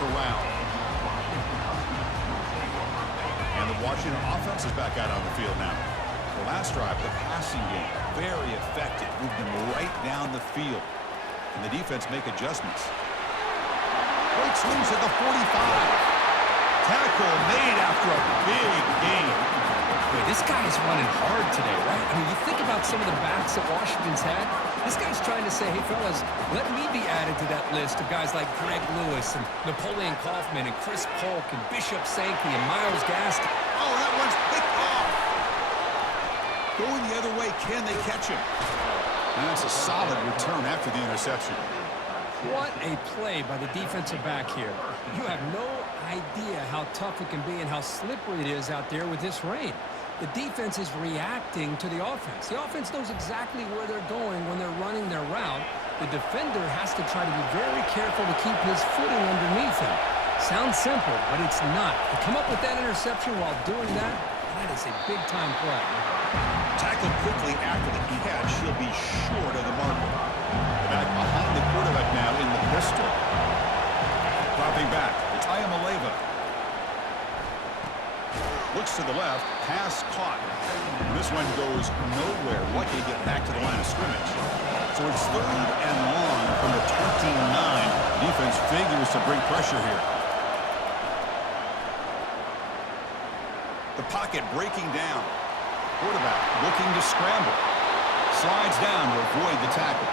corralled. And the Washington offense is back out on the field now. The last drive, the passing game, very effective. Moved them right down the field. And the defense make adjustments. Great swings at the 45. Tackle made after a big gain. Boy, this guy is running hard today, right? I mean, you think about some of the backs that Washington's had. This guy's trying to say, hey, fellas, let me be added to that list of guys like Greg Lewis and Napoleon Kaufman and Chris Polk and Bishop Sankey and Myles Gaskin. Oh, that one's picked off. Going the other way, can they catch him? And that's a solid return after the interception. What a play by the defensive back here. You have no idea how tough it can be and how slippery it is out there with this rain. The defense is reacting to the offense. The offense knows exactly where they're going when they're running their route. The defender has to try to be very careful to keep his footing underneath him. Sounds simple, but it's not. To come up with that interception while doing that, that is a big-time play. Tackled quickly after the catch. He'll be short of the marker. Back behind the quarterback now in the pistol. Dropping back. It's Iamaleava. Looks to the left. Pass caught. And this one goes nowhere. Lucky to get back to the line of scrimmage. So it's 3rd and long from the 29. Defense figures to bring pressure here. The pocket breaking down. Quarterback looking to scramble. Slides down to avoid the tackle.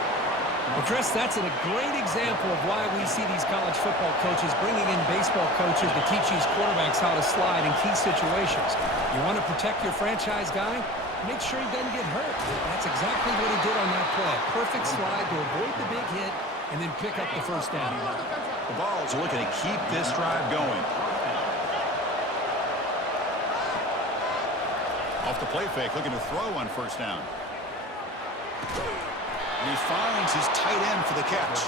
Well, Chris, that's a great example of why we see these college football coaches bringing in baseball coaches to teach these quarterbacks how to slide in key situations. You want to protect your franchise guy? Make sure he doesn't get hurt. That's exactly what he did on that play. Perfect slide to avoid the big hit and then pick up the first down. The Vols are looking to keep this drive going. Off the play fake, looking to throw on first down. And he finds his tight end for the catch.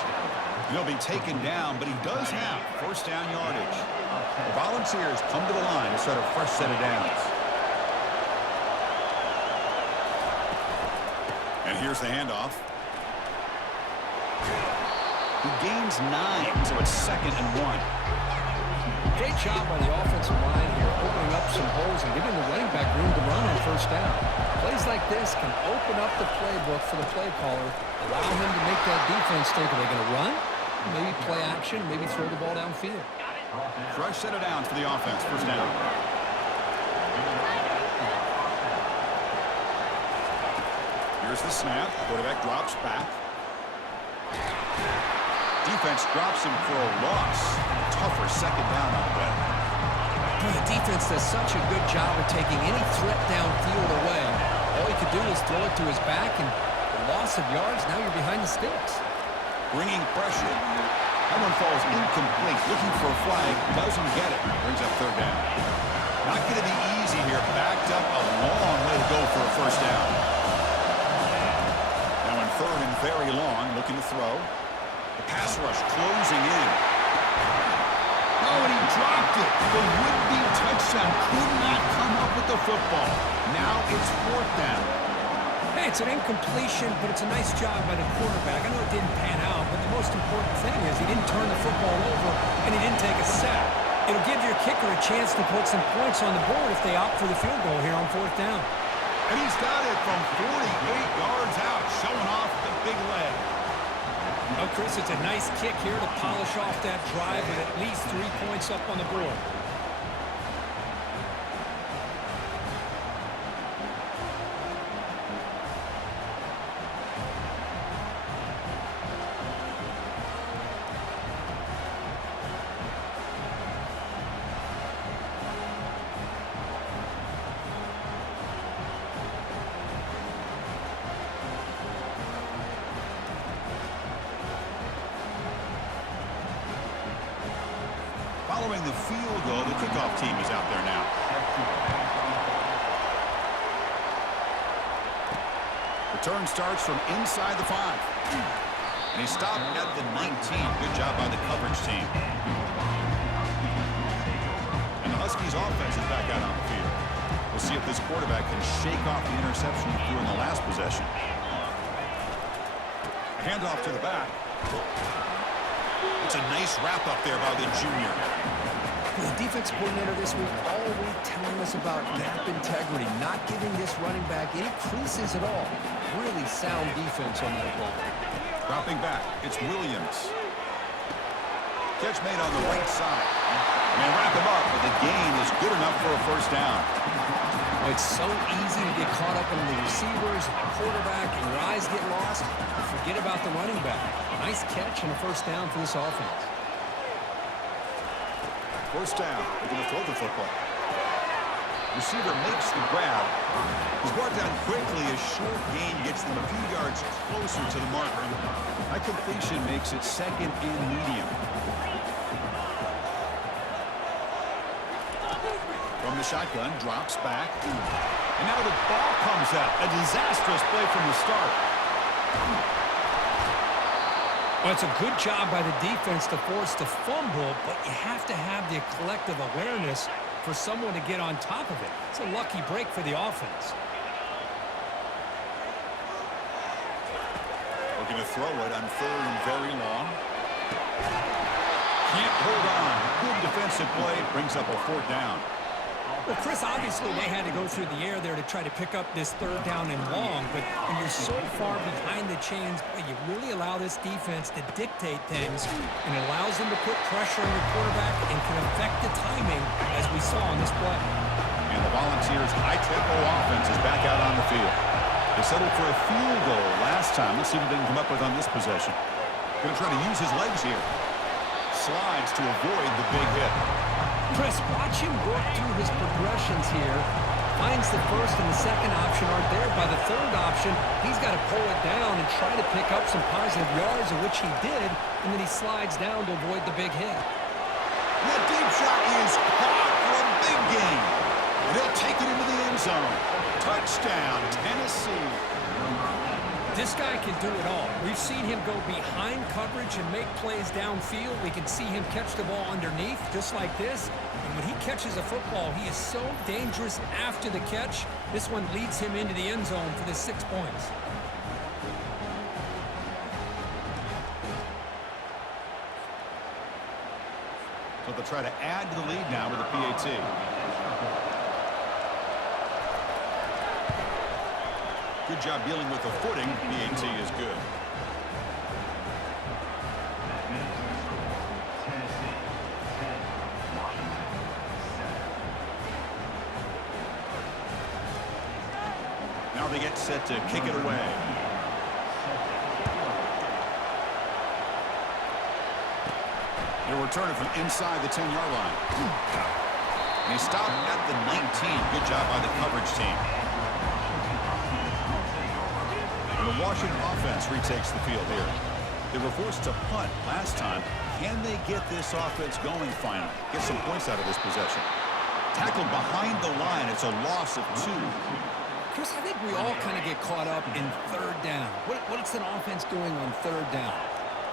He'll be taken down, but he does have first down yardage. The Volunteers come to the line to start a fresh set of downs. And here's the handoff. He gains 9, so it's 2nd and 1. Great job by the offensive line here, opening up some holes and giving the running back room to run on first down. Plays like this can open up the playbook for the play caller, allow him to make that defense think, are they going to run? Maybe play action, maybe throw the ball downfield. Fresh set of downs for the offense, first down. Here's the snap. Quarterback drops back. Defense drops him for a loss. Tougher second down on the way. The defense does such a good job of taking any threat downfield away. All he could do is throw it to his back, and the loss of yards, now you're behind the sticks. Bringing pressure. That one falls incomplete. Looking for a flag. Doesn't get it. Brings up 3rd down. Not going to be easy here. Backed up a long way to go for a first down. Now in 3rd and very long. Looking to throw. The pass rush closing in. Oh, and he dropped it. The would-be touchdown could not come up with the football. Now it's 4th down. Hey, it's an incompletion, but it's a nice job by the quarterback. I know it didn't pan out, but the most important thing is he didn't turn the football over and he didn't take a sack. It'll give your kicker a chance to put some points on the board if they opt for the field goal here on 4th down. And he's got it from 48 yards out, showing off the big leg. Oh, Chris, it's a nice kick here to polish off that drive with at least 3 points up on the board. Following the field goal, the kickoff team is out there now. Return starts from inside the 5. And he stopped at the 19. Good job by the coverage team. And the Huskies offense is back out on the field. We'll see if this quarterback can shake off the interception he threw in the last possession. Handoff to the back. That's a nice wrap-up there by the junior. The defense coordinator this week all week telling us about gap integrity, not giving this running back any creases at all. Really sound defense on that ball. Dropping back, it's Williams. Catch made on the right side. And wrap him up, but the gain is good enough for a first down. It's so easy to get caught up in the receivers and the quarterback, and your eyes get lost. Forget about the running back. Nice catch and a first down for this offense. First down, they're going to throw the football. Receiver makes the grab. He's brought down quickly. A short gain gets them a few yards closer to the marker. That completion makes it second and medium. From the shotgun, drops back. And now the ball comes out. A disastrous play from the start. Well, it's a good job by the defense to force the fumble, but you have to have the collective awareness for someone to get on top of it. It's a lucky break for the offense. We're going to throw it on third and very long. Can't hold on. Good defensive play. Brings up a fourth down. Well, Chris, obviously they had to go through the air there to try to pick up this third down and long, but when you're so far behind the chains, you really allow this defense to dictate things, and it allows them to put pressure on your quarterback and can affect the timing, as we saw on this play. And the Volunteers' high-tempo offense is back out on the field. They settled for a field goal last time. Let's see what they can come up with on this possession. Going to try to use his legs here. Slides to avoid the big hit. Chris, watch him work through his progressions here. Finds the first and the second option aren't there. By the third option, he's got to pull it down and try to pick up some positive yards, of which he did, and then he slides down to avoid the big hit. That deep shot is caught for a big gain. And he'll take it into the end zone. Touchdown, Tennessee. This guy can do it all. We've seen him go behind coverage and make plays downfield. We can see him catch the ball underneath, just like this. And when he catches a football, he is so dangerous after the catch. This one leads him into the end zone for the 6 points. So they'll try to add to the lead now with a PAT. Good job dealing with the footing. PAT is good. Now they get set to kick it away. They'll return it from inside the 10-yard line. And they stop at the 19. Good job by the coverage team. The Washington offense retakes the field here. They were forced to punt last time. Can they get this offense going finally? Get some points out of this possession. Tackled behind the line. It's a loss of 2. Chris, I think we all kind of get caught up in third down. What's an offense doing on third down?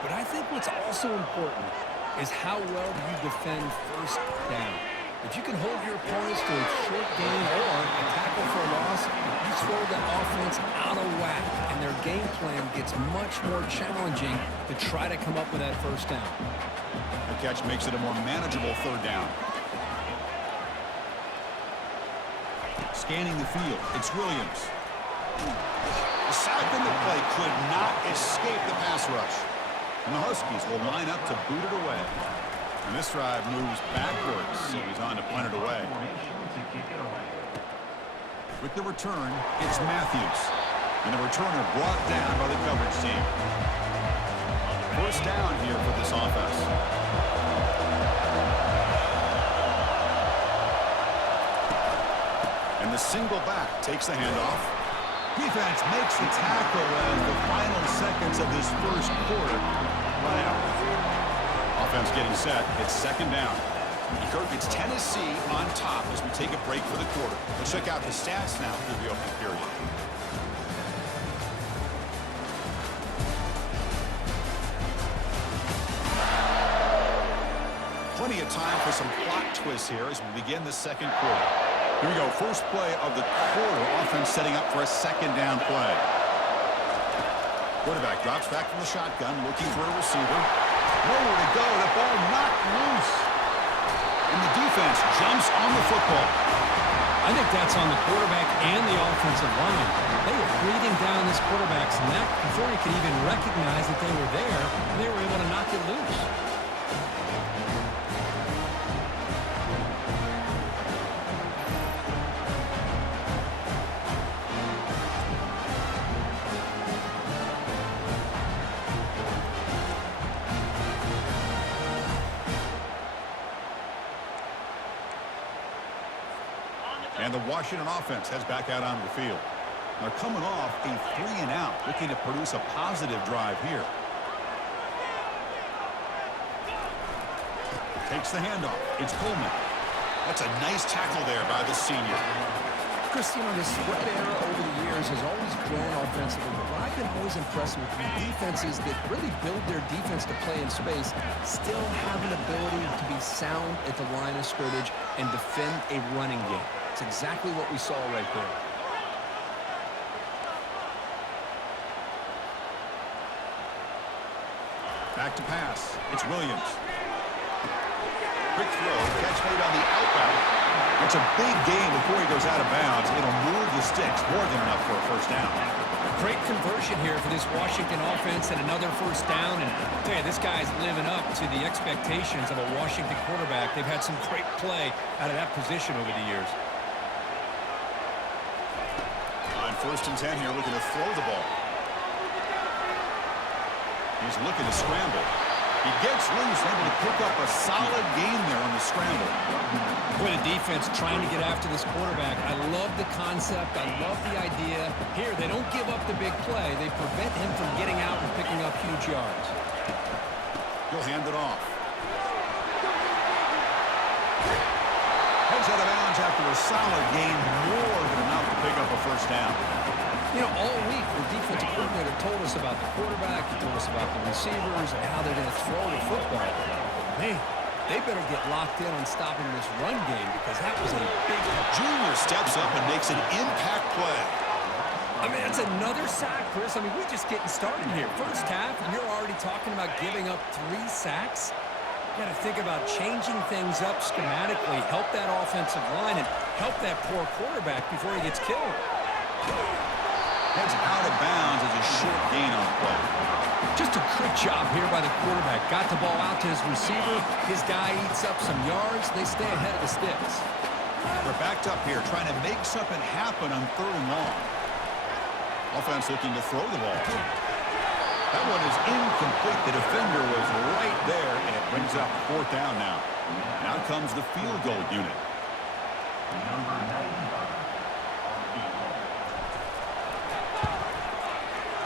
But I think what's also important is how well do you defend first down. If you can hold your opponents to a short gain or a tackle for a loss, you throw the offense out of whack, and their game plan gets much more challenging to try to come up with that first down. The catch makes it a more manageable third down. Scanning the field, it's Williams. The sack in the play could not escape the pass rush. And the Huskies will line up to boot it away. And this drive moves backwards, so he's on to punt it away. With the return, it's Matthews. And the returner brought down by the coverage team. First down here for this offense. And the single back takes the handoff. Defense makes the tackle as the final seconds of this first quarter run out. Offense getting set. It's second down. Kirk, it's Tennessee on top as we take a break for the quarter. Let's check out the stats now through the opening period. Plenty of time for some plot twists here as we begin the second quarter. Here we go. First play of the quarter. Offense setting up for a second down play. Quarterback drops back from the shotgun, looking for a receiver. Nowhere to go. The ball knocked loose. And the defense jumps on the football. I think that's on the quarterback and the offensive line. They were breathing down this quarterback's neck before he could even recognize that they were there, and they were able to knock it loose. And the Washington offense heads back out onto the field. They're coming off a 3-and-out, looking to produce a positive drive here. Takes the handoff. It's Coleman. That's a nice tackle there by the senior. Chris, you know, the spread era over the years has always grown offensively, but I've been always impressed with the defenses that really build their defense to play in space, still have an ability to be sound at the line of scrimmage and defend a running game. It's exactly what we saw right there. Back to pass. It's Williams. Quick throw. Catch made on the outbound. It's a big gain before he goes out of bounds. It'll move the sticks more than enough for a first down. Great conversion here for this Washington offense and another first down. And I'll tell you, this guy's living up to the expectations of a Washington quarterback. They've had some great play out of that position over the years. On 1st and 10 here, looking to throw the ball. He's looking to scramble. He gets loose, able to pick up a solid gain there on the scramble. Boy, the defense trying to get after this quarterback. I love the concept. I love the idea. Here, they don't give up the big play. They prevent him from getting out and picking up huge yards. He'll hand it off. Heads out of bounds after a solid gain, more than enough to pick up a first down. You know, all week, the defensive coordinator told us about the quarterback. He told us about the receivers and how they're going to throw the football. Man, they better get locked in on stopping this run game because that was a big... Junior steps up and makes an impact play. I mean, that's another sack, Chris. I mean, we're just getting started here. First half, and you're already talking about giving up 3 sacks. You got to think about changing things up schematically, help that offensive line, and help that poor quarterback before he gets killed. Heads out of bounds as a short gain on the play. Just a good job here by the quarterback. Got the ball out to his receiver. His guy eats up some yards. They stay ahead of the sticks. They're backed up here, trying to make something happen on 3rd and long. Offense looking to throw the ball. That one is incomplete. The defender was right there, and it brings up 4th down now. Now comes the field goal unit.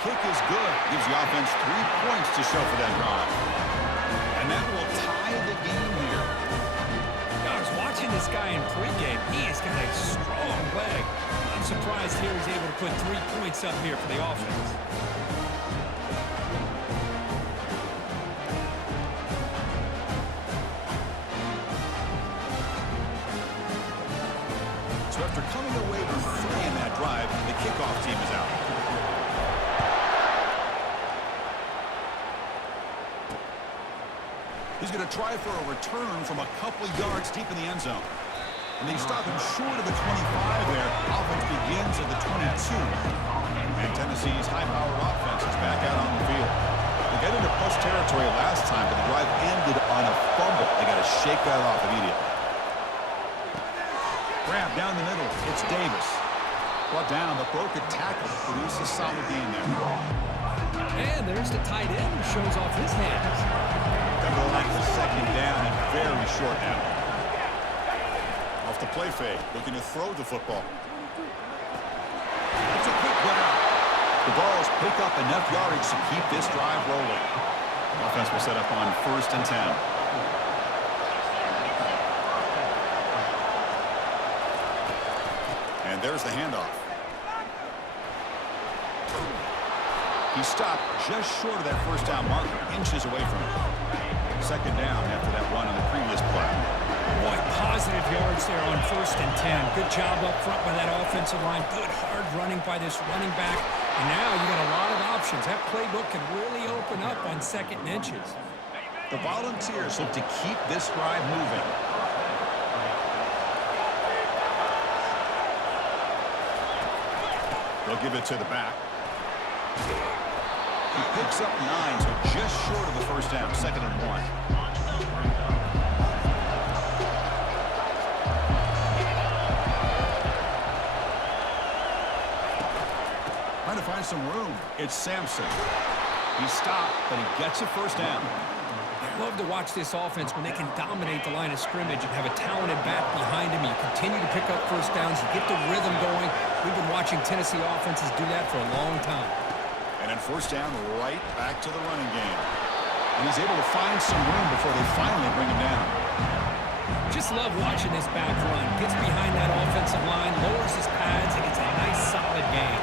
Kick is good. Gives the offense 3 points to show for that drive. And that will tie the game here. I was watching this guy in pregame. He has got a strong leg. I'm surprised here he's able to put 3 points up here for the offense. So after coming away with 3 in that drive, the kickoff team is out. He's going to try for a return from a couple of yards deep in the end zone. And they stop him short of the 25 there. Offense begins at the 22. And Tennessee's high-powered offense is back out on the field. They got into push territory last time, but the drive ended on a fumble. They got to shake that off immediately. Grab down the middle. It's Davis. Brought down, but broke a tackle. Produces a solid gain there. And there's the tight end who shows off his hands. Number line for 2nd down and very short now. Off the play fake, looking to throw the football. It's a quick grab. The Vols pick up enough yardage to keep this drive rolling. Offense will set up on 1st and 10. And there's the handoff. He stopped just short of that first down marker, inches away from it. 2nd down after that run on the previous play. Boy, positive yards there on 1st and 10. Good job up front by that offensive line. Good hard running by this running back. And now you got a lot of options. That playbook can really open up on 2nd and inches. The Volunteers look to keep this drive moving. They'll give it to the back. He picks up 9, so just short of the first down, 2nd and 1. Trying to find some room. It's Sampson. He stopped, but he gets a first down. I love to watch this offense when they can dominate the line of scrimmage and have a talented back behind him. You continue to pick up first downs. You get the rhythm going. We've been watching Tennessee offenses do that for a long time. And then first down, right back to the running game. And he's able to find some room before they finally bring him down. Just love watching this back run. Gets behind that offensive line, lowers his pads, and gets a nice solid gain.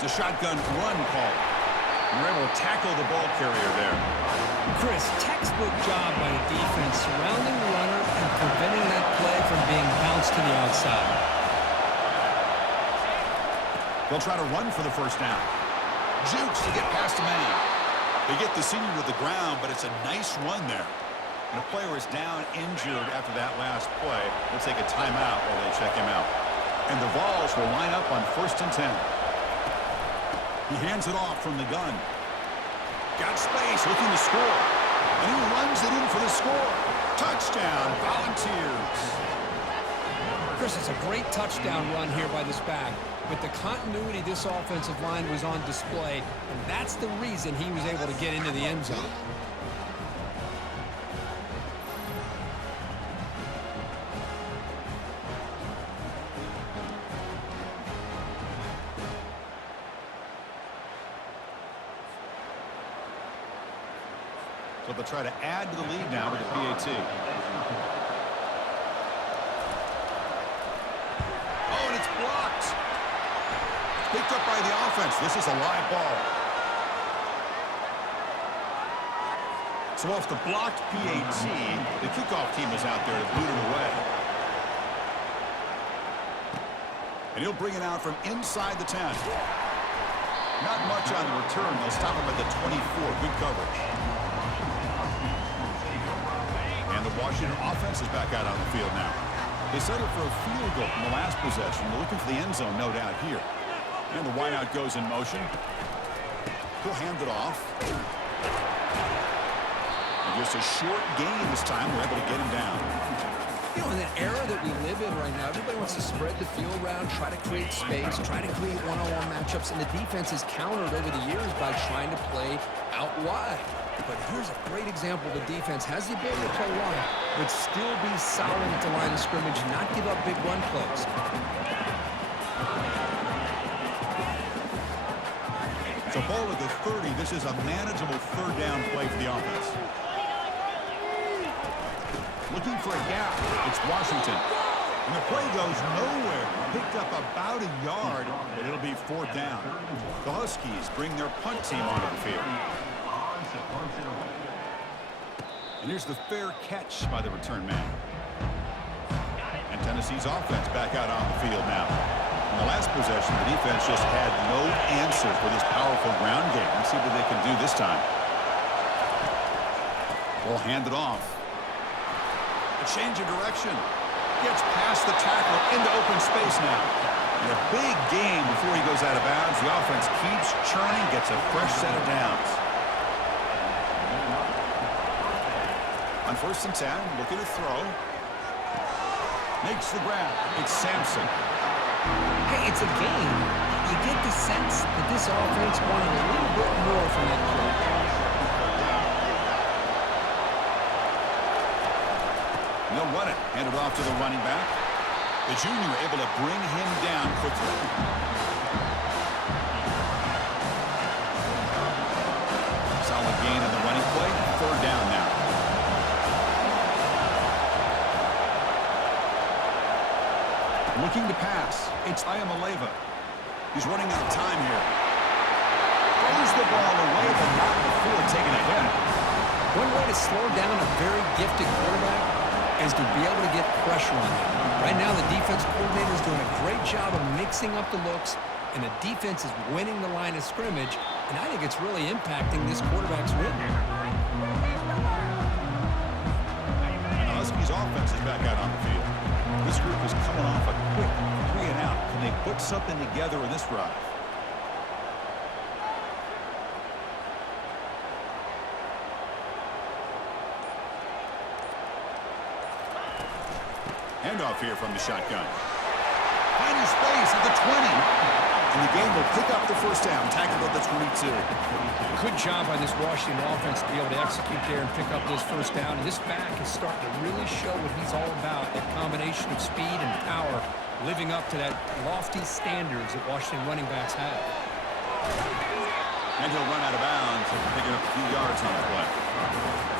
It's a shotgun run call. You're able to tackle the ball carrier there. Chris, textbook job by the defense surrounding the runner and preventing that play from being bounced to the outside. They'll try to run for the first down. Jukes to get past a man. They get the senior to the ground, but it's a nice run there. And a player is down injured after that last play. They'll take a timeout while they check him out. And the Vols will line up on 1st and 10. He hands it off from the gun. Got space, looking to score. And he runs it in for the score. Touchdown, Volunteers. Chris, it's a great touchdown run here by this back. But the continuity of this offensive line was on display, and that's the reason he was able to get into the end zone. So they'll try to add to the lead now with the PAT. Oh, and it's blocked. Picked up by the offense. This is a live ball. So off the blocked PAT, the kickoff team is out there to boot it away. And he'll bring it out from inside the 10. Not much on the return. They'll stop him at the 24. Good coverage. And the Washington offense is back out on the field now. They settled for a field goal in the last possession. They're looking for the end zone, no doubt, here. And the wideout goes in motion. He'll hand it off. And just a short gain this time. We're able to get him down. You know, in the era that we live in right now, everybody wants to spread the field around, try to create space, try to create one-on-one matchups, and the defense has countered over the years by trying to play out wide. But here's a great example. The defense has the ability to play wide, but still be solid at the line of scrimmage, not give up big run plays. So ball at the 30. This is a manageable third down play for the offense. Looking for a gap. It's Washington. And the play goes nowhere. Picked up about a yard, but it'll be 4th down. The Huskies bring their punt team onto the field. And here's the fair catch by the return man. And Tennessee's offense back out on the field now. In the last possession, the defense just had no answer for this powerful ground game. Let's see what they can do this time. We'll hand it off. A change of direction. Gets past the tackle into open space now. And a big gain before he goes out of bounds. The offense keeps churning, gets a fresh set of downs. On 1st and 10, looking to throw. Makes the grab. It's Sampson. Hey, it's a game. You get the sense that this offense wanted a little bit more from that play. And they'll run it. Hand it off to the running back. The junior able to bring him down quickly. Solid gain on the running play. 3rd down now. Looking to pass. It's Ayamaleva. He's running out of time here. Throws the ball away, but not before taking a hit. One way to slow down a very gifted quarterback is to be able to get pressure on him. Right now, the defense coordinator is doing a great job of mixing up the looks, and the defense is winning the line of scrimmage and I think it's really impacting this quarterback's rhythm. And the Huskies offense is back out on the field. This group is coming off a quick 3 and out. Can they put something together in this drive? Handoff here from the shotgun. Finding space at the 20. And the game will pick up the first down, tackled at the 22. Good job by this Washington offense to be able to execute there and pick up this first down. And this back is starting to really show what he's all about, that combination of speed and power, living up to that lofty standards that Washington running backs have. And he'll run out of bounds after picking up a few yards on the play.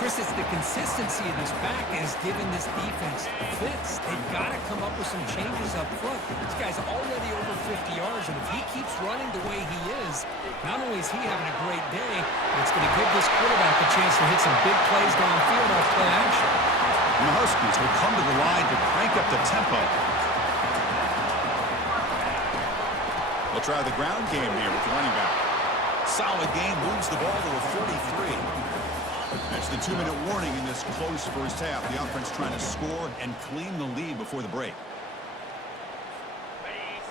Chris, it's the consistency of this back that has given this defense fits. They've got to come up with some changes up front. This guy's already over 50 yards, and if he keeps running the way he is, not only is he having a great day, but it's going to give this quarterback a chance to hit some big plays downfield off play action. And the Huskies will come to the line to crank up the tempo. They'll try the ground game here with the running back. Solid game, moves the ball to a 43. That's the 2-minute warning in this close first half. The offense trying to score and claim the lead before the break.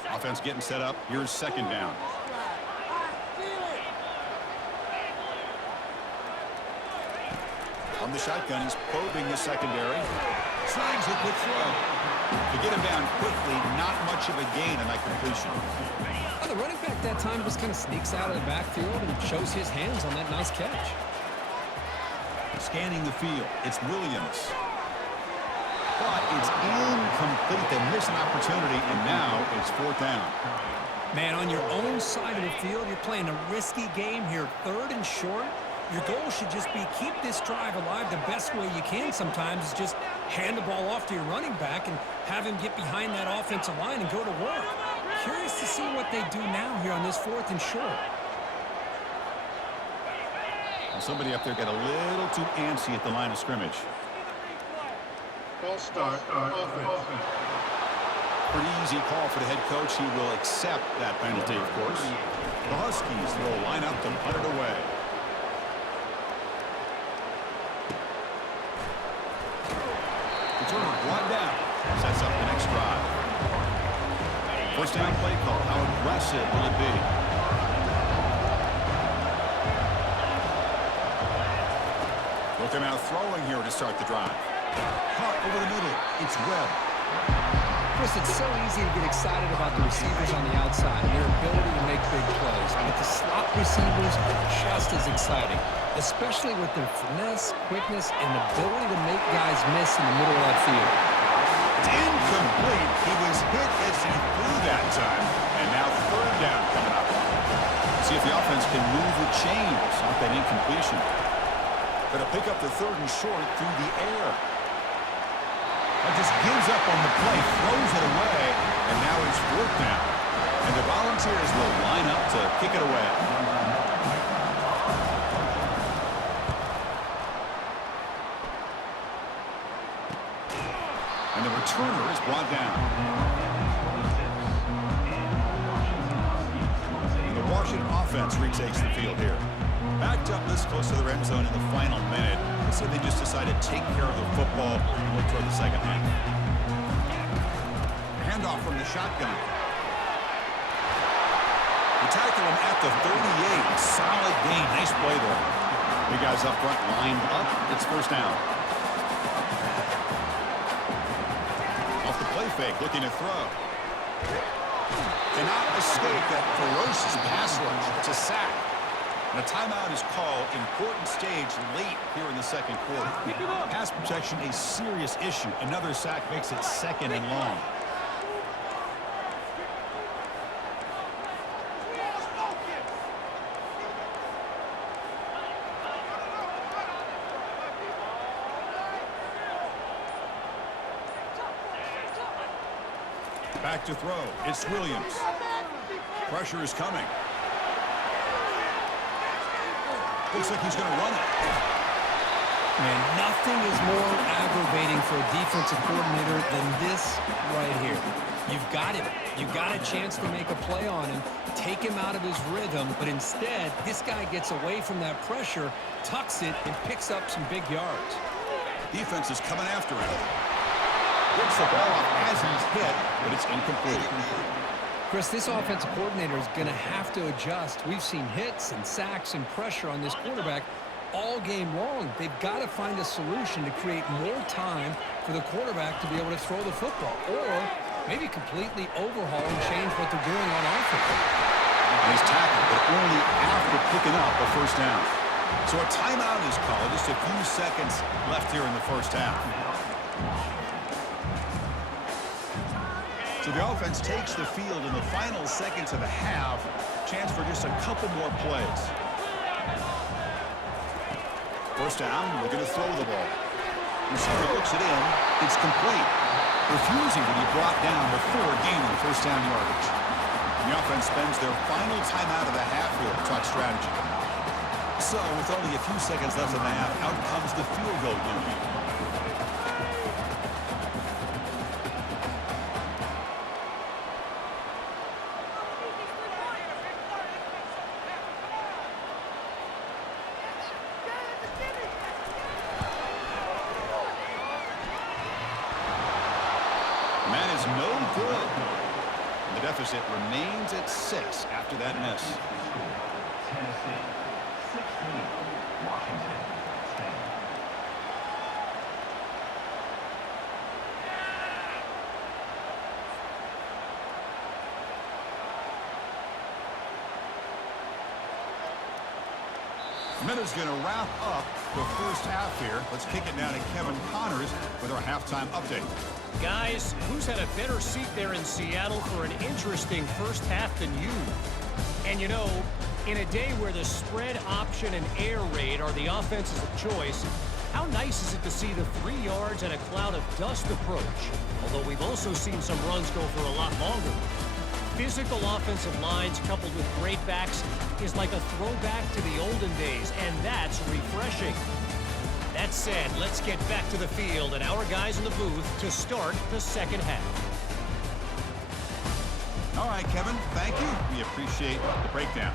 Offense getting set up. Here's second down. On the shotgun, he's probing the secondary. Snags a quick throw. To get him down quickly, not much of a gain on that completion. Well, the running back that time just kind of sneaks out of the backfield and shows his hands on that nice catch. Scanning the field, it's Williams. But it's incomplete. They miss an opportunity, and now it's fourth down. Man, on your own side of the field, you're playing a risky game here. 3rd and short. Your goal should just be keep this drive alive the best way you can sometimes is just hand the ball off to your running back and have him get behind that offensive line and go to work. Curious to see what they do now here on this 4th and short. Well, somebody up there got a little too antsy at the line of scrimmage. False start offense. Pretty easy call for the head coach. He will accept that penalty, of course. The Huskies will line up to punt it away. Returner brought down. Sets up the next drive. First down play call. How aggressive will it be? Look him out throwing here to start the drive. Caught over the middle. It's Webb. Chris, it's so easy to get excited about the receivers on the outside and their ability to make big plays. But the slot receivers are just as exciting, especially with their finesse, quickness, and ability to make guys miss in the middle of that field. It's incomplete. He was hit as he threw that time. And now third down coming up. See if the offense can move the chains off that incompletion. Going to pick up the 3rd and short through the air. Just gives up on the play, throws it away, and now it's 4th down. And the Volunteers will line up to kick it away. And the returner is brought down. And the Washington offense retakes the field here. Backed up this close to the red zone in the final minute. So they just decided to take care of the football and look toward the second half. Handoff from the shotgun. We tackle him at the 38. Solid gain. Nice play there. You guys up front lined up. It's first down. Off the play fake, looking to throw. Cannot escape that ferocious pass rush. It's a sack. And a timeout is called. Important stage late here in the second quarter. Pass protection, a serious issue. Another sack makes it 2nd and long. Back to throw. It's Williams. Pressure is coming. Looks like he's going to run it. Man, nothing is more aggravating for a defensive coordinator than this right here. You've got him. You got a chance to make a play on him, take him out of his rhythm, but instead, this guy gets away from that pressure, tucks it, and picks up some big yards. Defense is coming after him. Gets the ball off as he's hit, but it's incomplete. Chris, this offensive coordinator is going to have to adjust. We've seen hits and sacks and pressure on this quarterback all game long. They've got to find a solution to create more time for the quarterback to be able to throw the football, or maybe completely overhaul and change what they're doing on offense. And he's tackled, but only after picking up a first down. So a timeout is called. Just a few seconds left here in the first half. So the offense takes the field in the final seconds of the half. Chance for just a couple more plays. First down, we're going to throw the ball. Receiver looks it in. It's complete. Refusing to be brought down before gaining first down yardage. The offense spends their final timeout of the half here to talk strategy. So, with only a few seconds left in the half, out comes the field goal unit. And that is no good. The deficit remains at 6 after that miss. Tennessee 16, Washington 10. Miller's going to wrap up the first half here. Let's kick it down to Kevin Connors with our halftime update. Guys, who's had a better seat there in Seattle for an interesting first half than you? And you know, in a day where the spread option and air raid are the offenses of choice, how nice is it to see the 3 yards and a cloud of dust approach? Although we've also seen some runs go for a lot longer. Physical offensive lines coupled with great backs is like a throwback to the olden days, and that's refreshing. That said, let's get back to the field and our guys in the booth to start the second half. All right, Kevin, thank you. We appreciate the breakdown.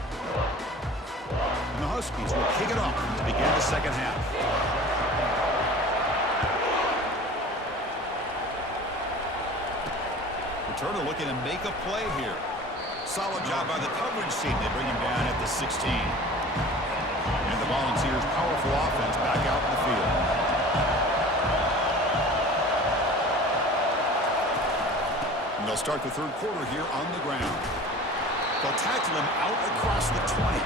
And the Huskies will kick it off to begin the second half. Returner looking to make a play here. Solid job by the coverage team. They bring him down at the 16. And the Volunteers' powerful offense back out in the field. And they'll start the third quarter here on the ground. They'll tackle him out across the 20.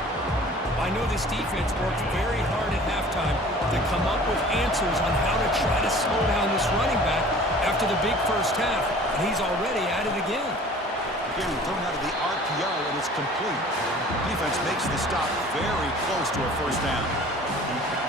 I know this defense worked very hard at halftime to come up with answers on how to try to slow down this running back after the big first half. And he's already at it again. Again, thrown out of the RPO, and it's complete. Defense makes the stop very close to a first down.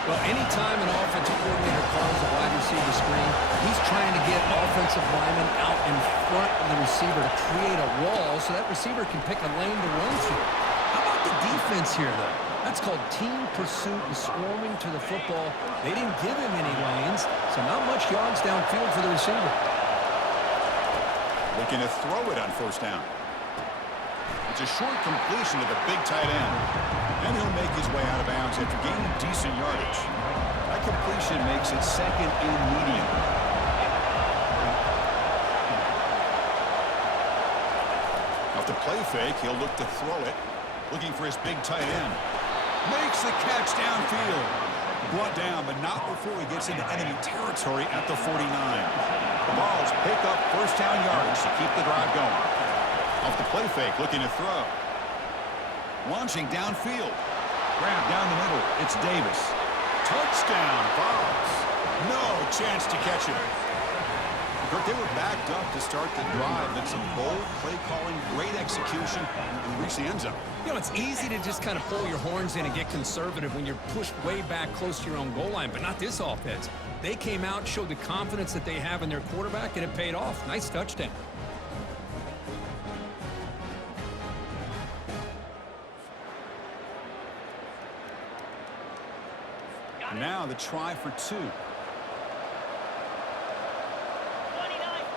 Well, anytime an offensive coordinator calls a wide receiver screen, he's trying to get offensive linemen out in front of the receiver to create a wall so that receiver can pick a lane to run through. How about the defense here, though? That's called team pursuit and swarming to the football. They didn't give him any lanes, so not much yards downfield for the receiver. Looking to throw it on first down. It's a short completion to the big tight end. And he'll make his way out of bounds after gaining decent yardage. That completion makes it second and medium. Off the play fake, he'll look to throw it. Looking for his big tight end. Makes the catch downfield. Brought down, but not before he gets into enemy territory at the 49. The Vols pick up first down yardage to keep the drive going. Off the play fake, looking to throw. Launching downfield. Grab down the middle. It's Davis. Touchdown, Vols. No chance to catch him. Kirk, they were backed up to start the drive, but some bold play calling, great execution, and reach the end zone. You know, it's easy to just kind of pull your horns in and get conservative when you're pushed way back close to your own goal line, but not this offense. They came out, showed the confidence that they have in their quarterback, and it paid off. Nice touchdown. Now the try for two. 29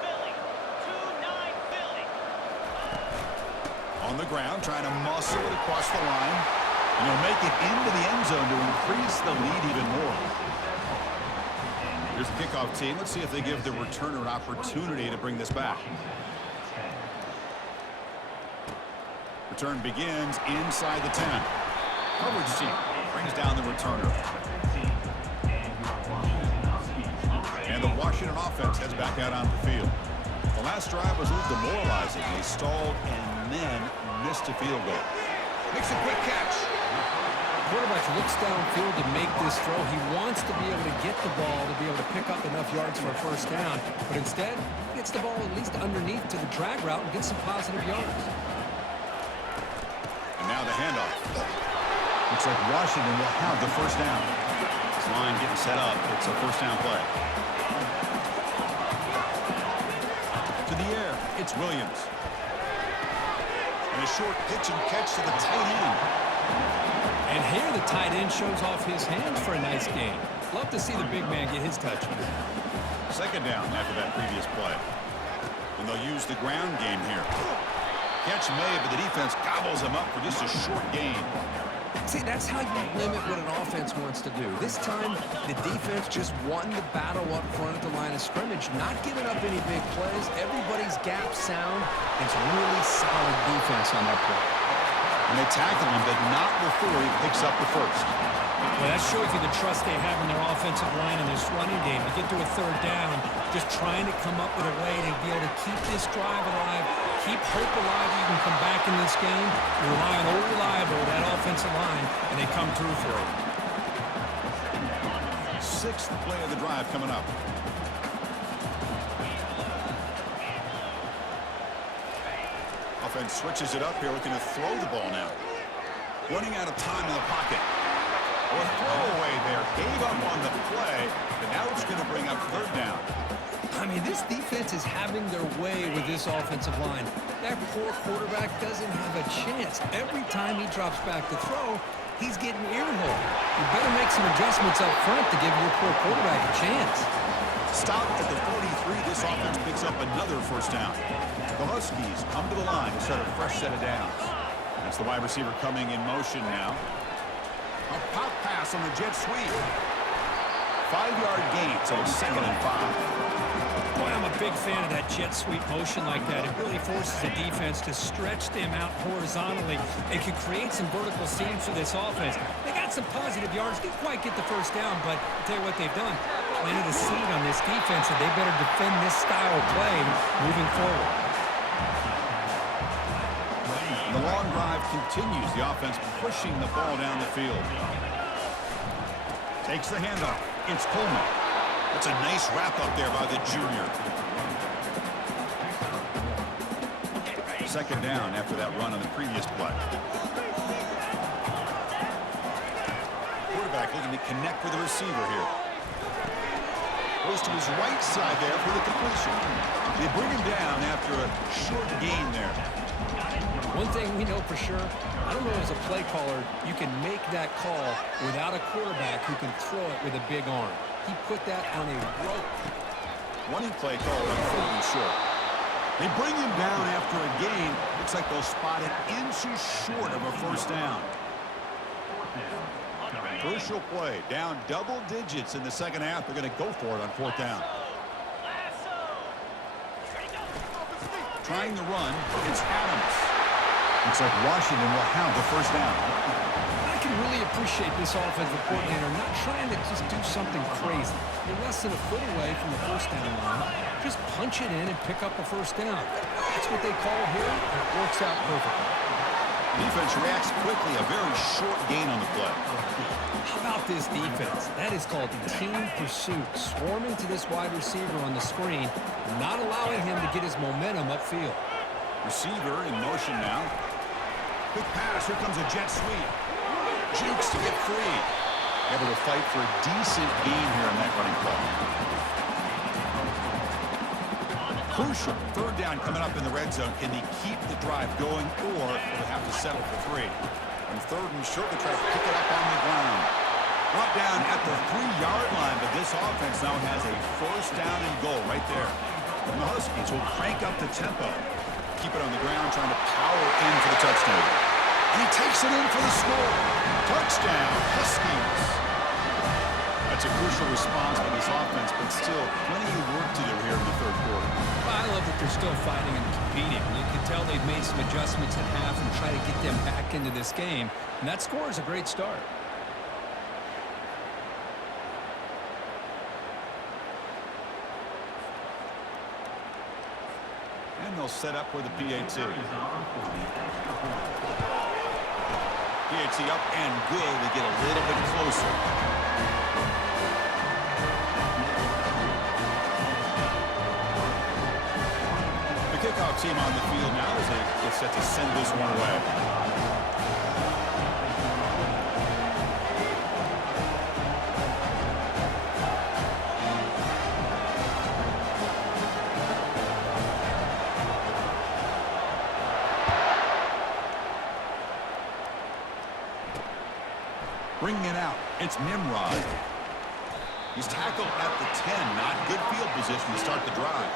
Philly. 2-9 Philly. On the ground, trying to muscle it across the line. And he'll make it into the end zone to increase the lead even more. Here's the kickoff team. Let's see if they give the returner an opportunity to bring this back. Return begins inside the 10. Coverage team brings down the returner. And the Washington offense heads back out on the field. The last drive was a little demoralizing. They stalled and then missed a field goal. Makes a quick catch. Quarterback looks downfield to make this throw. He wants to be able to get the ball to be able to pick up enough yards for a first down. But instead, he gets the ball at least underneath to the drag route and gets some positive yards. And now the handoff. Looks like Washington will have the first down. This line getting set up. It's a first down play. To the air, it's Williams. And a short pitch and catch to the tight end. And here the tight end shows off his hands for a nice game. Love to see the big man get his touch. Second down after that previous play. And they'll use the ground game here. Catch made, but the defense gobbles him up for just a short gain. See, that's how you limit what an offense wants to do. This time, the defense just won the battle up front at the line of scrimmage, not giving up any big plays. Everybody's gap sound. It's really solid defense on that play. And they tackle him, but not before he picks up the first. Well, that shows you the trust they have in their offensive line in this running game. To get to a third down, just trying to come up with a way to be able to keep this drive alive, keep hope alive. You can come back in this game. You rely on old reliable, that offensive line, and they come through for it. Sixth play of the drive coming up. Offense switches it up here, looking to throw the ball now. Running out of time in the pocket. Or a throwaway there. Gave up on the play, but now it's going to bring up third down. I mean, this defense is having their way with this offensive line. That poor quarterback doesn't have a chance. Every time he drops back to throw, he's getting earholed. You better make some adjustments up front to give your poor quarterback a chance. Stopped at the 43. This offense picks up another first down. The Huskies come to the line to start a fresh set of downs. That's the wide receiver coming in motion now. A pop pass on the jet sweep. 5-yard gain, so it's 2nd and 5. Boy, I'm a big fan of that jet sweep motion like that. It really forces the defense to stretch them out horizontally. It could create some vertical seams for this offense. They got some positive yards. Didn't quite get the first down, but I'll tell you what they've done. Planted a seed on this defense, and they better defend this style of play moving forward. The long drive continues. The offense pushing the ball down the field. Takes the handoff. It's Coleman. That's a nice wrap up there by the junior. Second down after that run on the previous play. Quarterback looking to connect with the receiver here. Goes to his right side there for the completion. They bring him down after a short gain there. One thing we know for sure, I don't know as a play caller, you can make that call without a quarterback who can throw it with a big arm. He put that on a rope. Running play call on 4th and short. They bring him down after a gain. Looks like they'll spot it inches short of a first down. Crucial play. Down double digits in the second half. They're going to go for it on 4th down. Trying to run. It's Adams. Looks like Washington will have the first down. I can really appreciate this offensive coordinator not trying to just do something crazy. They're less than a foot away from the first down line. Just punch it in and pick up a first down. That's what they call here, and it works out perfectly. Defense reacts quickly. A very short gain on the play. How about this defense? That is called team pursuit. Swarming to this wide receiver on the screen, not allowing him to get his momentum upfield. Receiver in motion now. Quick pass. Here comes a jet sweep. Jukes to get free. Able to fight for a decent gain here in that running play. Crucial. Third down coming up in the red zone. Can he keep the drive going, or will they have to settle for 3? And 3rd and short, they try to pick it up on the ground. Brought down at the 3-yard line, but this offense now has a first down and goal right there. And the Huskies will crank up the tempo. keep it on the ground, trying to power in for the touchdown. And he takes it in for the score. Touchdown, Huskies. That's a crucial response by this offense, but still plenty of work to do here in the third quarter. I love that they're still fighting and competing. You can tell they've made some adjustments at half and try to get them back into this game. And that score is a great start. And they'll set up for the PAT. PAT up and good. They get a little bit closer. The kickoff team on the field now as they get set to send this one away. Bringing it out, it's Nimrod. He's tackled at the 10. Not good field position to start the drive.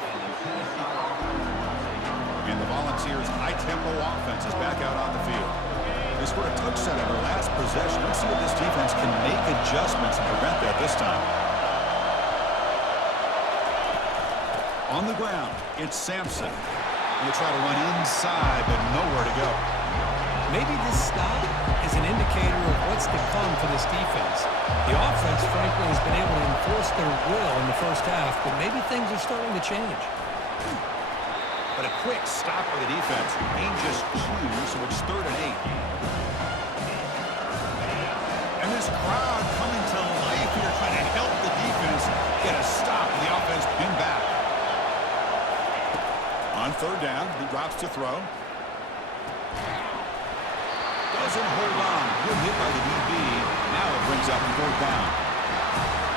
And the Volunteers' high-tempo offense is back out on the field. They scored a touchdown on their last possession. Let's see if this defense can make adjustments and prevent that this time. On the ground, it's Sampson. He'll try to run inside, but nowhere to go. Maybe this stop is an indicator of what's to come for this defense. The offense, frankly, has been able to enforce their will in the first half, but maybe things are starting to change. But a quick stop for the defense. Gain just 2, so it's 3rd and 8. And this crowd coming to life here, trying to help the defense get a stop. And the offense pinned back. On 3rd down, he drops to throw. Doesn't hold on. Good hit by the DB. Now it brings up 4th down.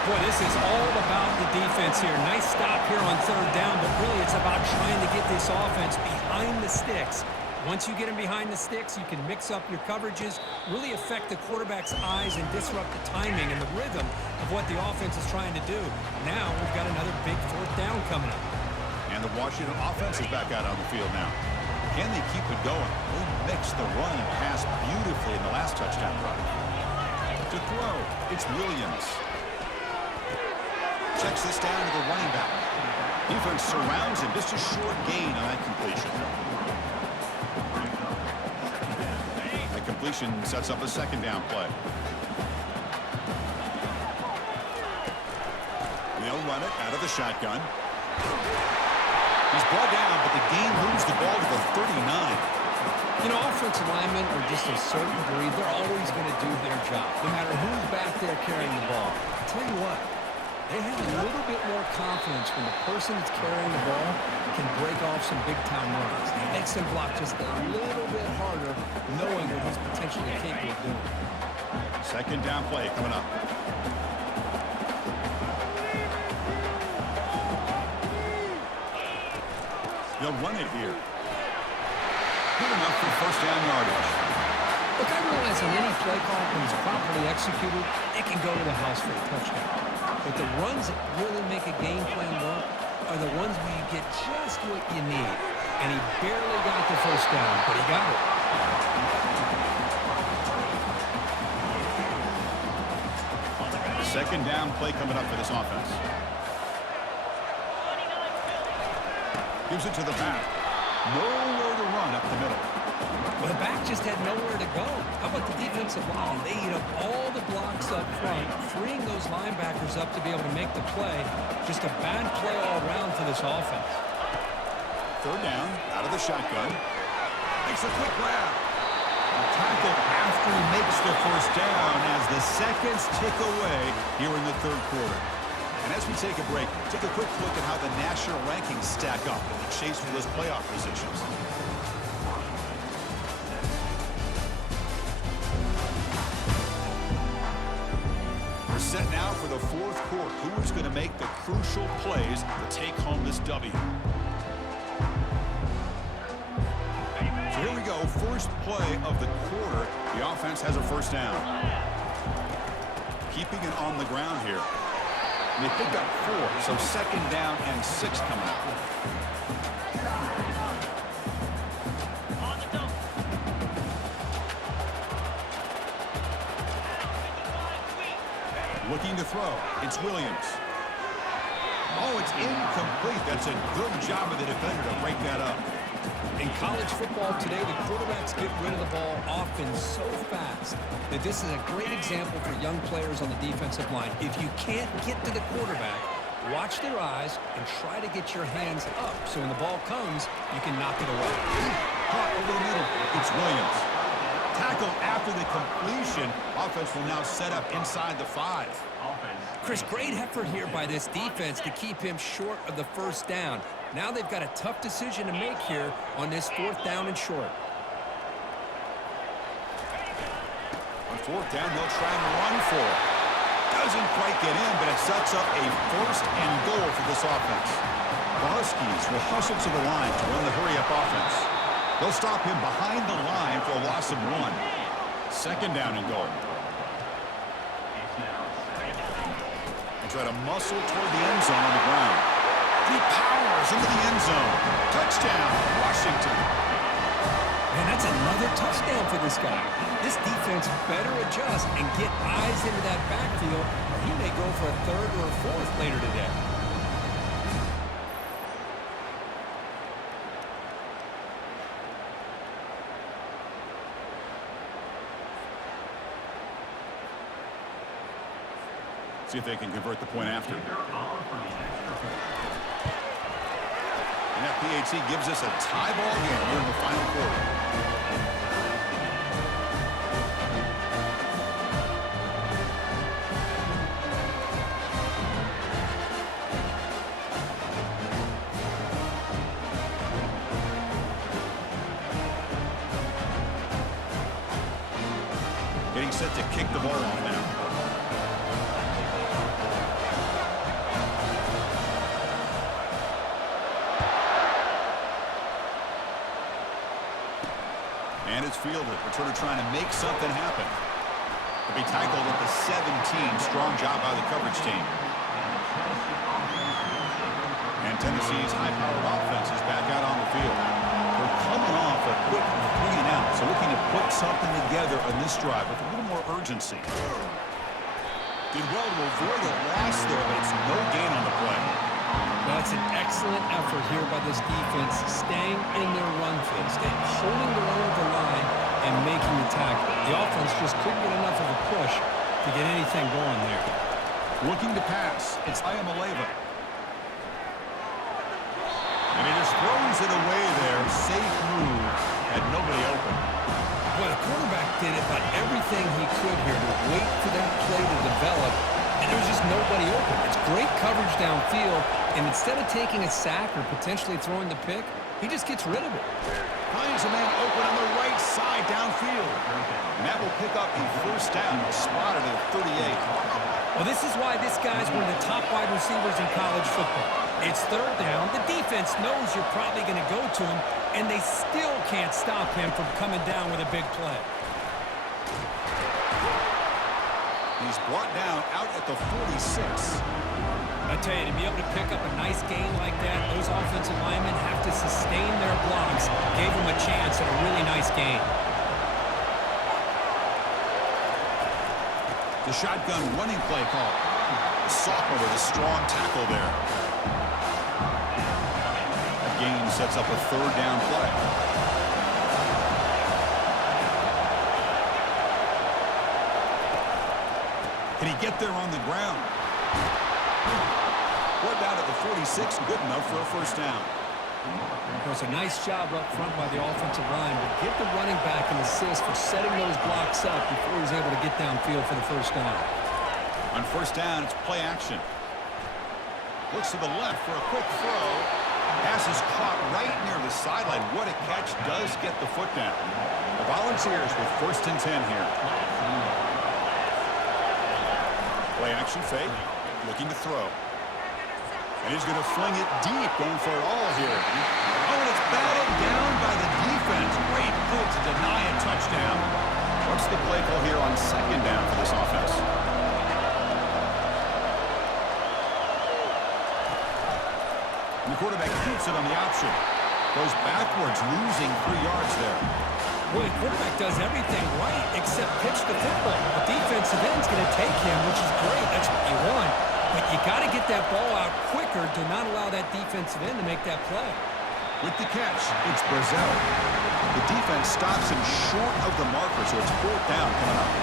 Boy, this is all about the defense here. Nice stop here on 3rd down, but really it's about trying to get this offense behind the sticks. Once you get them behind the sticks, you can mix up your coverages, really affect the quarterback's eyes and disrupt the timing and the rhythm of what the offense is trying to do. Now we've got another big 4th down coming up. And the Washington offense is back out on the field now. Can they keep it going? They mixed the run and pass beautifully in the last touchdown run. To throw, it's Williams. Checks this down to the running back. Defense surrounds him. Just a short gain on that completion. The completion sets up a 2nd down play. They'll run it out of the shotgun. He's brought down, but the game moves the ball to the 39. You know, offensive linemen are just a certain breed. They're always going to do their job, no matter who's back there carrying the ball. I'll tell you what, they have a little bit more confidence when the person that's carrying the ball can break off some big-time runs. It makes them block just a little bit harder, knowing what he's potentially capable of doing. 2nd down play coming up. They'll run it here. Good enough for 1st down yardage. Look, I realize on any play call, when it's properly executed, it can go to the house for a touchdown. But the runs that really make a game plan work are the ones where you get just what you need. And he barely got the 1st down, but he got it. 2nd down play coming up for this offense. Gives it to the back. Nowhere to run up the middle. Well, the back just had nowhere to go. How about the defensive line? They eat up all the blocks up front, freeing those linebackers up to be able to make the play. Just a bad play all around for this offense. 3rd down, out of the shotgun. Makes a quick grab. A tackle after he makes the 1st down as the seconds tick away here in the 3rd quarter. And as we take a break, take a quick look at how the national rankings stack up in the chase for those playoff positions. We're set now for the 4th quarter. Who is going to make the crucial plays to take home this W? So here we go. First play of the quarter. The offense has a 1st down. Keeping it on the ground here. And they picked up 4, so 2nd down and 6 coming up. Looking to throw. It's Williams. Oh, it's incomplete. That's a good job of the defender to break that up. In college football today, the quarterbacks get rid of the ball often so fast that this is a great example for young players on the defensive line. If you can't get to the quarterback, watch their eyes and try to get your hands up so when the ball comes, you can knock it away. Caught over the middle. It's Williams. Tackle after the completion. Offense will now set up inside the 5. Chris, great effort here by this defense to keep him short of the first down. Now they've got a tough decision to make here on this 4th down and short. On 4th down, they'll try and run for it. Doesn't quite get in, but it sets up a 1st and goal for this offense. The Huskies will hustle to the line to run the hurry-up offense. They'll stop him behind the line for a loss of 1. 2nd down and goal. Try to muscle toward the end zone on the ground. He powers into the end zone. Touchdown, Washington. And that's another touchdown for this guy. This defense better adjust and get eyes into that backfield, or he may go for a 3rd or a 4th later today. See if they can convert the point after. And that PAT gives us a tie ball game here in the final quarter. Getting set to kick the ball off now. And it's fielded. Returner trying to make something happen. To be tackled at the 17. Strong job by the coverage team. And Tennessee's high-powered offense is back out on the field. They're coming off a quick 3-and-out, so looking to put something together on this drive with a little more urgency. Did well to avoid a loss there, but it's no gain on the play. That's an excellent effort here by this defense, staying in their run phase, holding their own at the line and making the tackle. The offense just couldn't get enough of a push to get anything going there. Looking to pass, it's Iamaleava. And he just throws it away there. Safe move. Had nobody open. Well, the quarterback did about everything he could here to wait for that play to develop, and there was just nobody open. It's great coverage downfield, and instead of taking a sack or potentially throwing the pick, he just gets rid of it. Finds a man open on the right side downfield. And that will pick up the 1st down. Spotted at 38. Well, this is why this guy's one of the top wide receivers in college football. It's 3rd down. The defense knows you're probably going to go to him, and they still can't stop him from coming down with a big play. He's brought down out at the 46. I tell you, to be able to pick up a nice gain like that, those offensive linemen have to sustain their blocks. Gave them a chance at a really nice gain. The shotgun running play call. The sophomore with a strong tackle there. That gain sets up a 3rd down play. Can he get there on the ground? Brought down at the 46, good enough for a 1st down. It was a nice job up front by the offensive line, but give the running back an assist for setting those blocks up before he was able to get downfield for the 1st down. On 1st down, it's play action. Looks to the left for a quick throw. Pass is caught right near the sideline. What a catch, does get the foot down. The Volunteers with 1st and 10 here. Play action fake, looking to throw. And he's going to fling it deep, going for it all here. Oh, and it's batted down by the defense. Great pull to deny a touchdown. What's the play call here on 2nd down for this offense? And the quarterback keeps it on the option. Goes backwards, losing 3 yards there. Well, the quarterback does everything right except pitch the football. The defensive end's going to take him, which is great. That's what you want. But you got to get that ball out quicker to not allow that defensive end to make that play. With the catch, it's Brazzell. The defense stops him short of the marker, so it's 4th down coming up.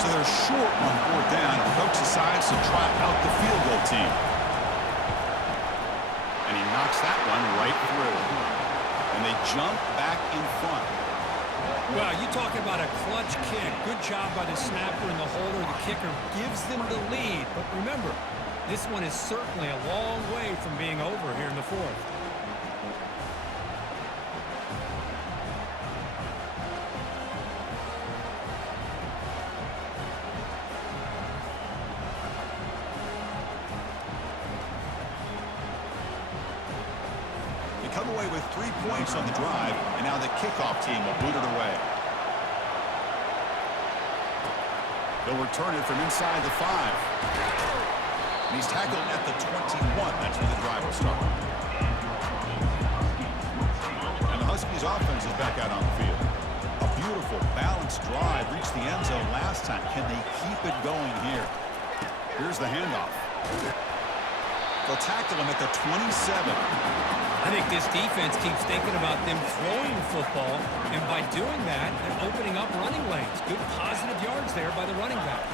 So they're short on 4th down, and the coach decides to try out the field goal team. And he knocks that one right through. And they jump back in front. Well, you talk about a clutch kick. Good job by the snapper and the holder. The kicker gives them the lead. But remember, this one is certainly a long way from being over here in the 4th. Come away with 3 points on the drive, and now the kickoff team will boot it away. They'll return it from inside the 5. And he's tackled at the 21. That's where the drive will start. And the Huskies offense is back out on the field. A beautiful, balanced drive reached the end zone last time. Can they keep it going here? Here's the handoff. They'll tackle him at the 27. I think this defense keeps thinking about them throwing the football, and by doing that, they're opening up running lanes. Good positive yards there by the running back.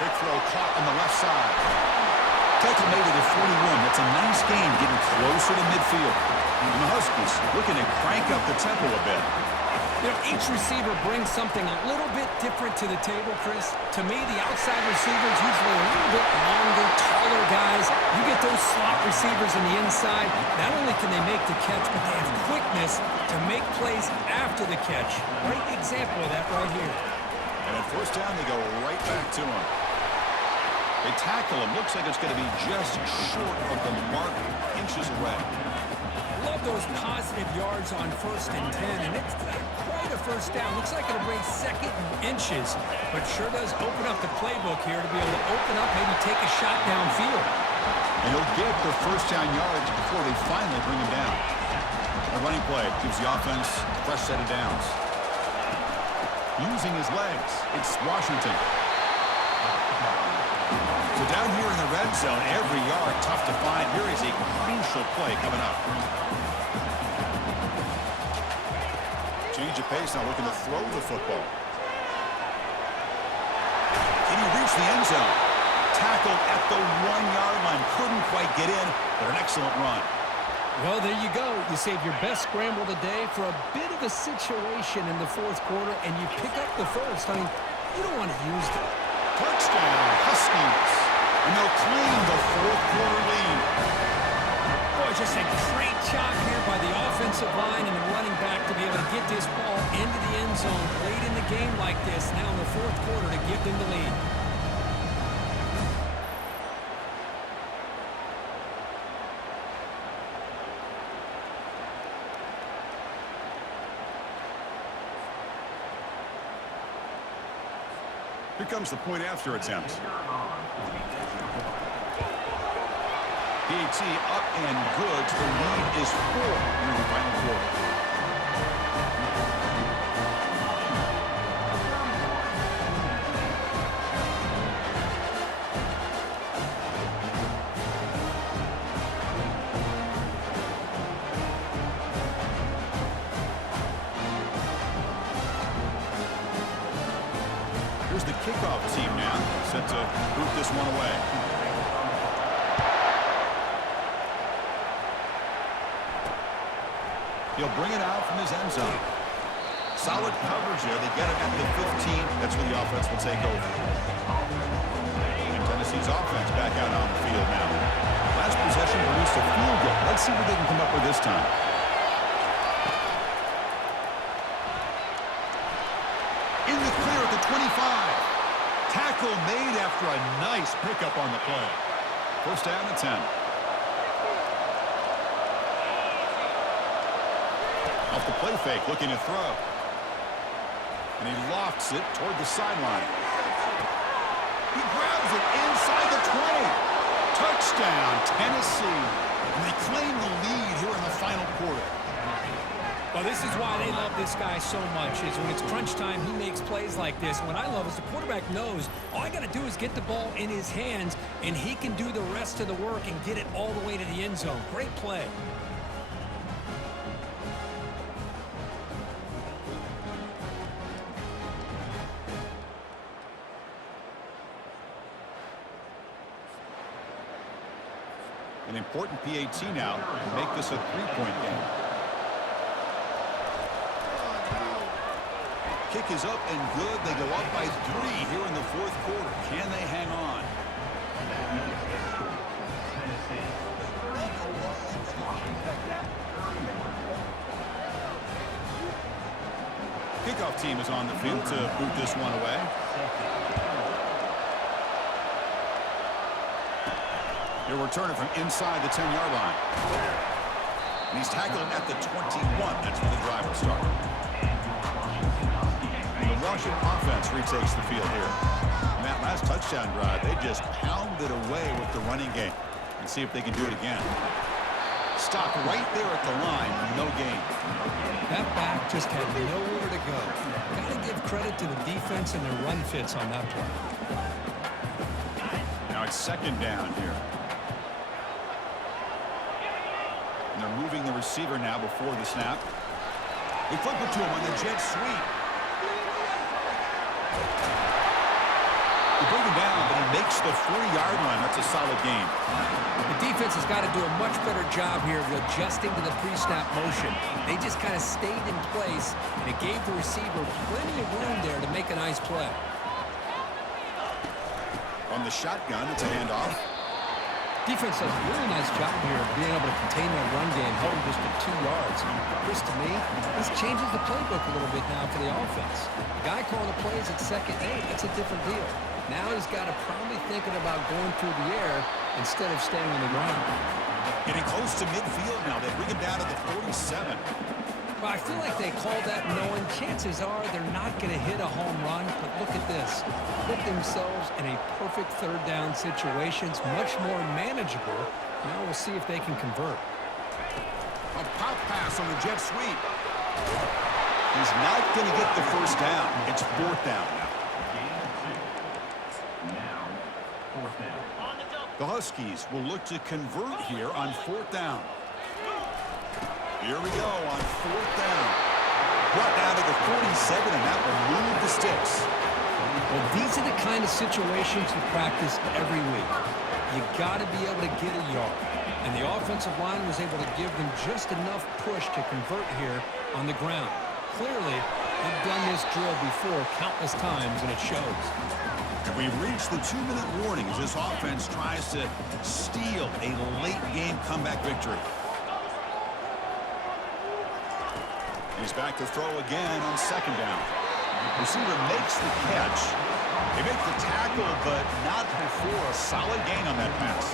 Quick throw caught on the left side. Tackle made it at 41. That's a nice gain, getting closer to midfield. And the Huskies looking to crank up the tempo a bit. You know, each receiver brings something a little bit different to the table, Chris. To me, the outside receivers usually a little bit longer, taller guys. You get those slot receivers in the inside. Not only can they make the catch, but they have quickness to make plays after the catch. Great example of that right here. And at 1st down, they go right back to him. They tackle him. Looks like it's going to be just short of the mark, inches away. Love those positive yards on 1st and 10, and it's not quite a 1st down. Looks like it'll bring 2nd and inches, but sure does open up the playbook here to be able to open up, maybe take a shot downfield. And he'll get the 1st down yards before they finally bring him down. A running play gives the offense a fresh set of downs. Using his legs, it's Washington. So down here in the red zone, every yard tough to find. Here is a crucial play coming up. Change of pace, now looking to throw the football. Can he reach the end zone? Tackled at the 1-yard line. Couldn't quite get in, but an excellent run. Well, there you go. You save your best scramble today for a bit of a situation in the 4th quarter, and you pick up the 1st. I mean, you don't want to use it. Touchdown, Huskies. And they'll claim the 4th quarter lead. Boy, just a great job here by the offensive line and the running back to be able to get this ball into the end zone late in the game like this, now in the 4th quarter to give them the lead. Here comes the point after attempt. PAT up and good. The lead is 4 in the final quarter. Here's the kickoff team now, set to boot this one away. He'll bring it out from his end zone. Solid coverage there. They get it at the 15. That's where the offense will take over. And Tennessee's offense back out on the field now. Last possession produced a field goal. Let's see what they can come up with this time. In the clear at the 25. Tackle made after a nice pickup on the play. 1st down and 10. Off the play fake, looking to throw. And he lofts it toward the sideline. He grabs it inside the 20. Touchdown, Tennessee. And they claim the lead here in the final quarter. Well, this is why they love this guy so much, is when it's crunch time, he makes plays like this. And what I love is the quarterback knows all I got to do is get the ball in his hands, and he can do the rest of the work and get it all the way to the end zone. Great play. An important PAT now to make this a three-point game. Kick is up and good. They go up by 3 here in the fourth quarter. Can they hang on? Kickoff team is on the field to boot this one away. He'll return it from inside the 10-yard line. And he's tackled at the 21. That's where the drive will start. The Washington offense retakes the field here. And that last touchdown drive, they just pounded away with the running game. And see if they can do it again. Stopped right there at the line. No gain. That back just had nowhere to go. Got to give credit to the defense and their run fits on that play. Now it's second down here. And they're moving the receiver now before the snap. They flip it to him on the jet sweep. They bring him down, but he makes the 40-yard line. That's a solid game. The defense has got to do a much better job here of adjusting to the pre-snap motion. They just kind of stayed in place, and it gave the receiver plenty of room there to make a nice play. On the shotgun, it's a handoff. Defense does a really nice job here of being able to contain that run game, held just at 2 yards. Chris, to me, this changes the playbook a little bit now for the offense. The guy calling the plays at second, hey, that's a different deal. Now he's got to probably thinking about going through the air instead of staying on the ground. Getting close to midfield now. They bring him down to the 47. Well, I feel like they called that knowing chances are they're not going to hit a home run, but look at this. Put themselves in a perfect third down situation. It's much more manageable. Now we'll see if they can convert. A pop pass on the jet sweep. He's not going to get the first down. It's fourth down now. The Huskies will look to convert here on fourth down. Here we go on fourth down. Brought down to the 47, and that will move the sticks. Well, these are the kind of situations you practice every week. You got to be able to get a yard. And the offensive line was able to give them just enough push to convert here on the ground. Clearly, they've done this drill before countless times, and it shows. And we've reached the 2-minute warning as this offense tries to steal a late-game comeback victory. He's back to throw again on second down. Receiver makes the catch. They make the tackle, but not before a solid gain on that pass.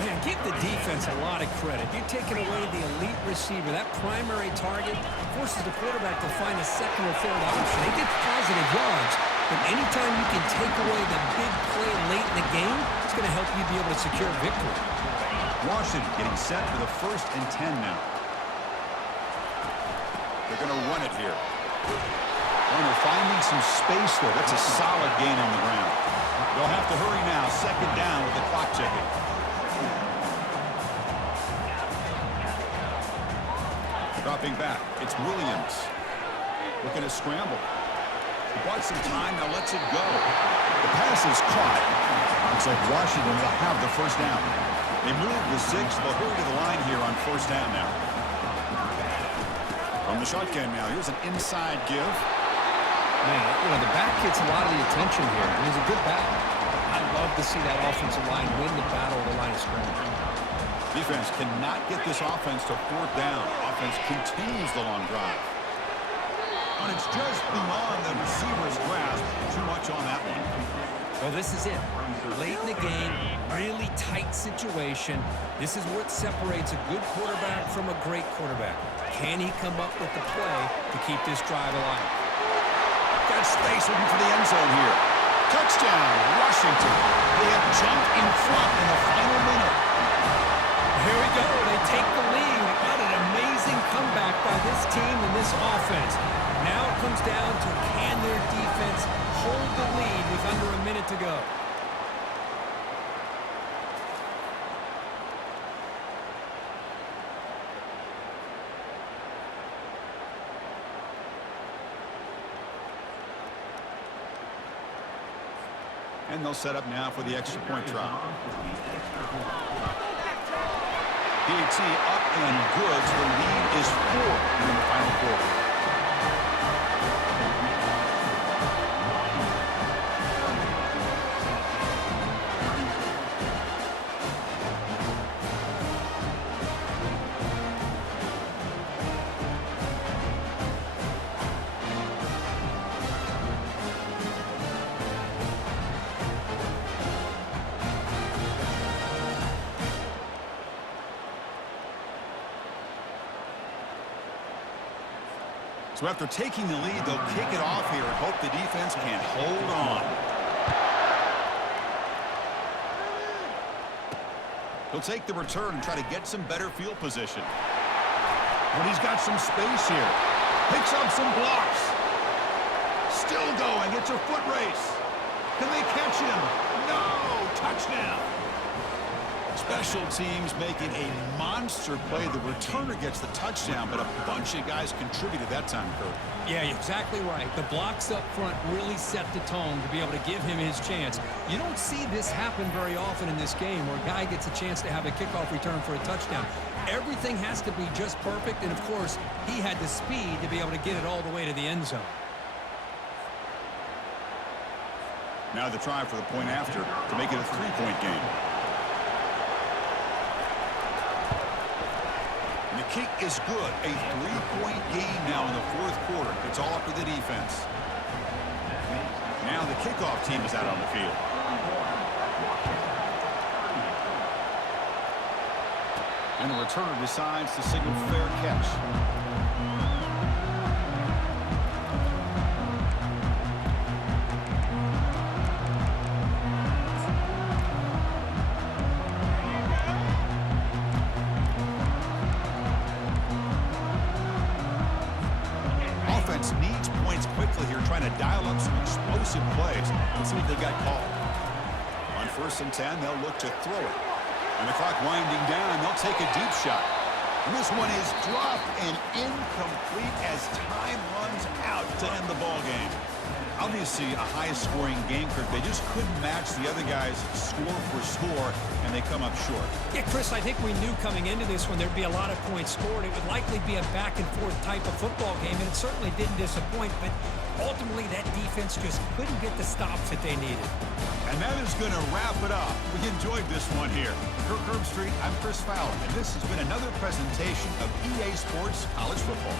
Man, give the defense a lot of credit. You're taking away the elite receiver. That primary target forces the quarterback to find a second or third option. He gets positive yards, but anytime you can take away the big play late in the game, it's going to help you be able to secure victory. Washington getting set for the 1st and 10 now. They're going to run it here. And they're finding some space there. That's a solid gain on the ground. They'll have to hurry now. Second down with the clock ticking. Dropping back. It's Williams. Looking to scramble. He bought some time. Now lets it go. The pass is caught. Looks like Washington will have the first down. They move the 6. They'll hurry to the line here on first down now. From the shotgun now, here's an inside give. Man, you know, the back gets a lot of the attention here. He's a good back. I'd love to see that offensive line win the battle of the line of scrimmage. Defense cannot get this offense to fourth down. Offense continues the long drive. And it's just beyond the receiver's grasp. Too much on that one. Well, this is it. Late in the game, really tight situation. This is what separates a good quarterback from a great quarterback. Can he come up with the play to keep this drive alive? Got space looking for the end zone here. Touchdown, Washington. They have jumped in front in the final minute. Here we go. They take the lead. What an amazing comeback by this team And they'll set up now for the extra point try. PAT up and good. So the lead is 4 in the final quarter. So after taking the lead, they'll kick it off here and hope the defense can hold on. He'll take the return and try to get some better field position. And he's got some space here. Picks up some blocks. Still going. It's a foot race. Can they catch him? No! Touchdown! Special teams making a monster play. The returner gets the touchdown, but a bunch of guys contributed that time, Kurt. Yeah, exactly right. The blocks up front really set the tone to be able to give him his chance. You don't see this happen very often in this game where a guy gets a chance to have a kickoff return for a touchdown. Everything has to be just perfect, and of course, he had the speed to be able to get it all the way to the end zone. Now the try for the point after to make it a 3-point game. The kick is good. A 3-point game now in the fourth quarter. It's all up to the defense. Now the kickoff team is out on the field. And the returner decides to signal fair catch. Needs points quickly here, trying to dial up some explosive plays. Let's see what they got called. On 1st and 10, they'll look to throw it. And the clock winding down, they'll take a deep shot. And this one is dropped and incomplete as time runs out to end the ball game. Obviously, a high-scoring game, Kirk. They just couldn't match the other guys score for score, and they come up short. Yeah, Chris, I think we knew coming into this one there'd be a lot of points scored. It would likely be a back-and-forth type of football game, and it certainly didn't disappoint, but ultimately that defense just couldn't get the stops that they needed. And that is going to wrap it up. We enjoyed this one here. Kirk Herbstreit, I'm Chris Fowler, and this has been another presentation of EA Sports College Football.